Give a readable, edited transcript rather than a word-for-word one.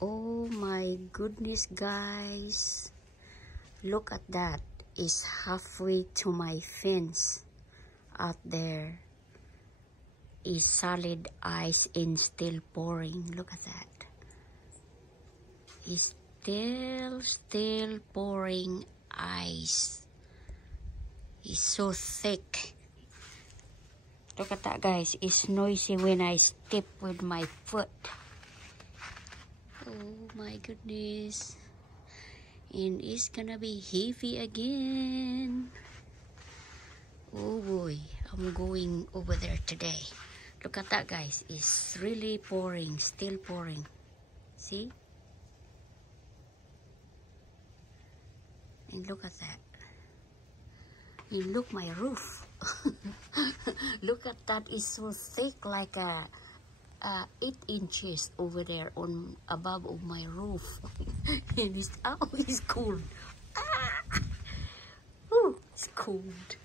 Oh my goodness, guys. Look at that. It's halfway to my fence. Out there is solid ice and still pouring. Look at that. It's still pouring ice. It's so thick. Look at that, guys. It's noisy when I step with my foot. Oh my goodness. And it's gonna be heavy again. Oh boy, I'm going over there today. Look at that, guys. It's really pouring, still pouring. See? And look at that. And look my roof. Look at that. It's so thick, like 8 inches over there on above of my roof. And it's cold. Ah! Ooh, it's cold.